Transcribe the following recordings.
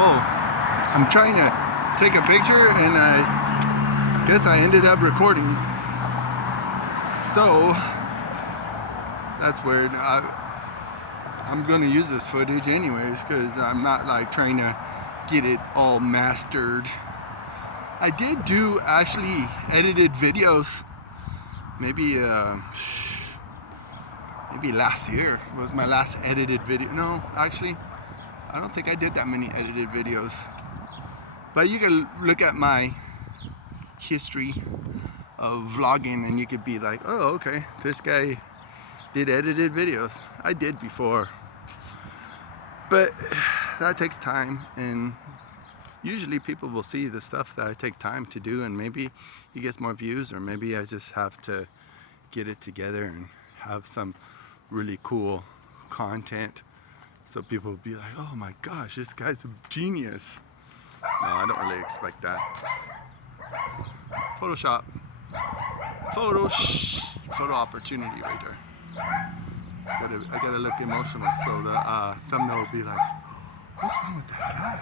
Oh, I'm trying to take a picture and I guess I ended up recording. So, that's weird. I'm going to use this footage anyways because I'm not like trying to get it all mastered. I did do actually edited videos. Maybe last year was my last edited video. No, actually, I don't think I did that many edited videos. But you can look at my history of vlogging and you could be like, oh, okay, this guy did edited videos. I did before. But that takes time, and usually people will see the stuff that I take time to do, and maybe he gets more views, or maybe I just have to get it together and have some really cool content so people will be like, oh my gosh, this guy's a genius. No, I don't really expect that. Photoshop. Photo opportunity right there. I gotta look emotional so the thumbnail will be like, what's wrong with that guy?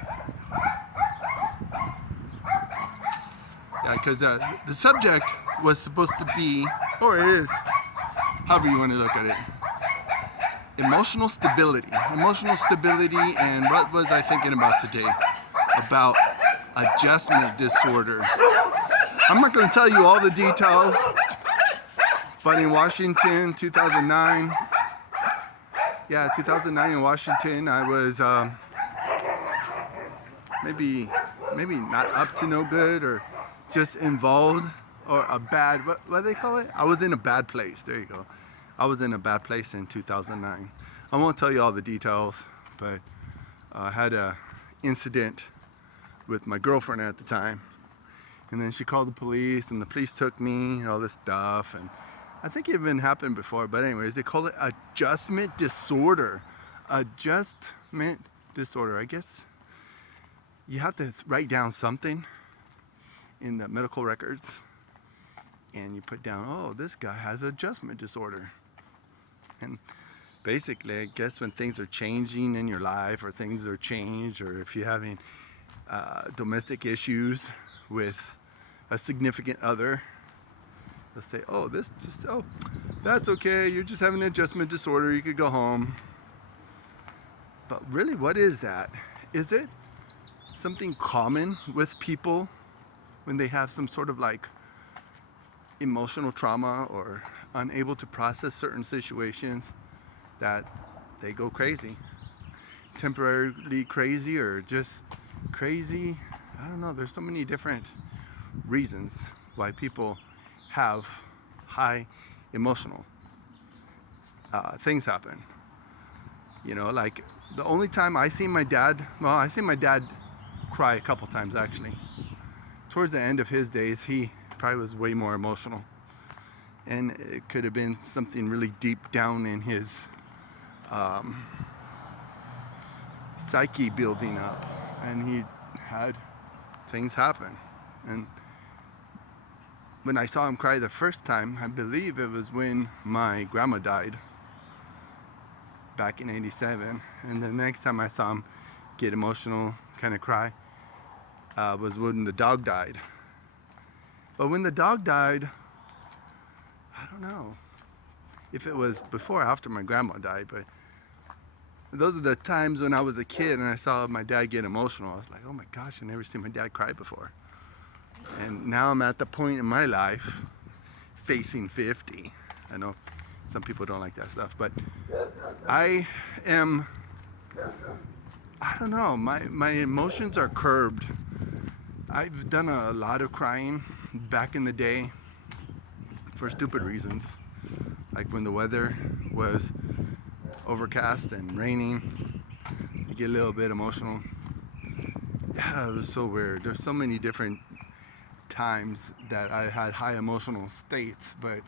Yeah, because the subject was supposed to be, or it is, however you want to look at it, emotional stability. Emotional stability, and what was I thinking about today? About adjustment disorder. I'm not going to tell you all the details, but in Washington, 2009, yeah, 2009 in Washington, I was maybe not up to no good, or just involved, or a bad, what do they call it? I was in a bad place. There you go. I was in a bad place in 2009. I won't tell you all the details, but I had a incident with my girlfriend at the time, and then she called the police, and the police took me and all this stuff, and I think it even happened before, but anyways, they call it adjustment disorder. Adjustment disorder. I guess you have to write down something in the medical records, and you put down, oh, this guy has adjustment disorder. And basically, I guess when things are changing in your life, or things are changed, or if you're having domestic issues with a significant other, they'll say, oh, that's okay, you're just having an adjustment disorder, you could go home. But really, what is that? Is it something common with people when they have some sort of like emotional trauma, or unable to process certain situations, that they go crazy? Temporarily crazy, or just crazy? I don't know. There's so many different reasons why people have high emotional things happen. You know, like the only time I seen my dad, I seen my dad cry a couple times actually. Towards the end of his days, he probably was way more emotional, and it could have been something really deep down in his psyche building up, and he had things happen. And when I saw him cry the first time, I believe it was when my grandma died back in '87, and the next time I saw him get emotional, kind of cry, was when the dog died. But when the dog died, I don't know if it was before or after my grandma died, but those are the times when I was a kid and I saw my dad get emotional. I was like, oh my gosh, I've never seen my dad cry before. And now I'm at the point in my life, facing 50. I know some people don't like that stuff, but I don't know, my emotions are curbed. I've done a lot of crying back in the day for stupid reasons, like when the weather was overcast and raining, you get a little bit emotional. Yeah, it was so weird. There's so many different times that I had high emotional states, but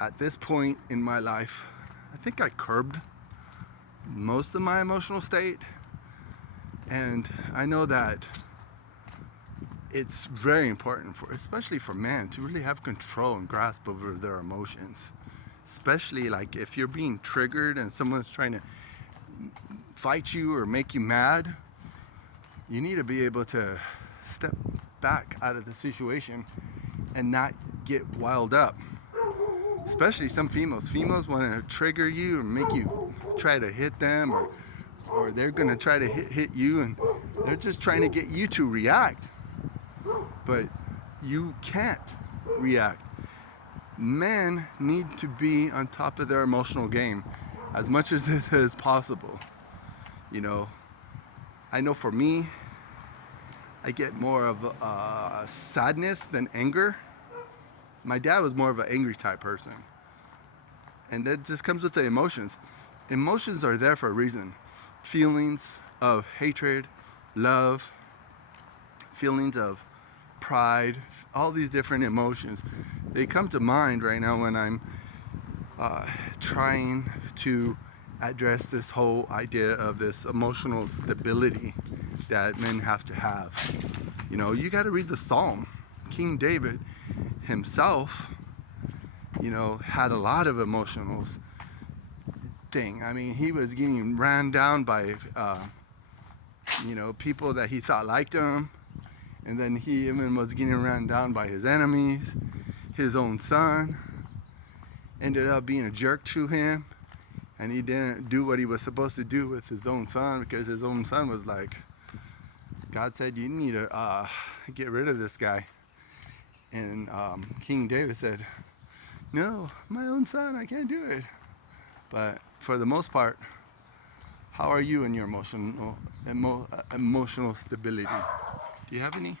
at this point in my life, I think I curbed most of my emotional state, and I know that it's very important, especially for men, to really have control and grasp over their emotions. Especially like if you're being triggered and someone's trying to fight you or make you mad, You need to be able to step back out of the situation and not get wild up. Especially some females. Females want to trigger you and make you try to hit them, or they're going to try to hit you, and they're just trying to get you to react. But you can't react. Men need to be on top of their emotional game as much as it is possible. You know, I know for me, I get more of sadness than anger. My dad was more of an angry type person. And that just comes with the emotions. Emotions are there for a reason. Feelings of hatred, love, feelings of pride, all these different emotions. They come to mind right now when I'm trying to address this whole idea of this emotional stability that men have to have. You know, you got to read the Psalm. King David himself, you know, had a lot of emotional thing. I mean, he was getting ran down by, you know, people that he thought liked him, and then he even was getting ran down by his enemies. His own son ended up being a jerk to him, and he didn't do what he was supposed to do with his own son, because his own son was like, God said, you need to get rid of this guy. And King David said, no, my own son, I can't do it. But for the most part, how are you in your emotional stability? Do you have any?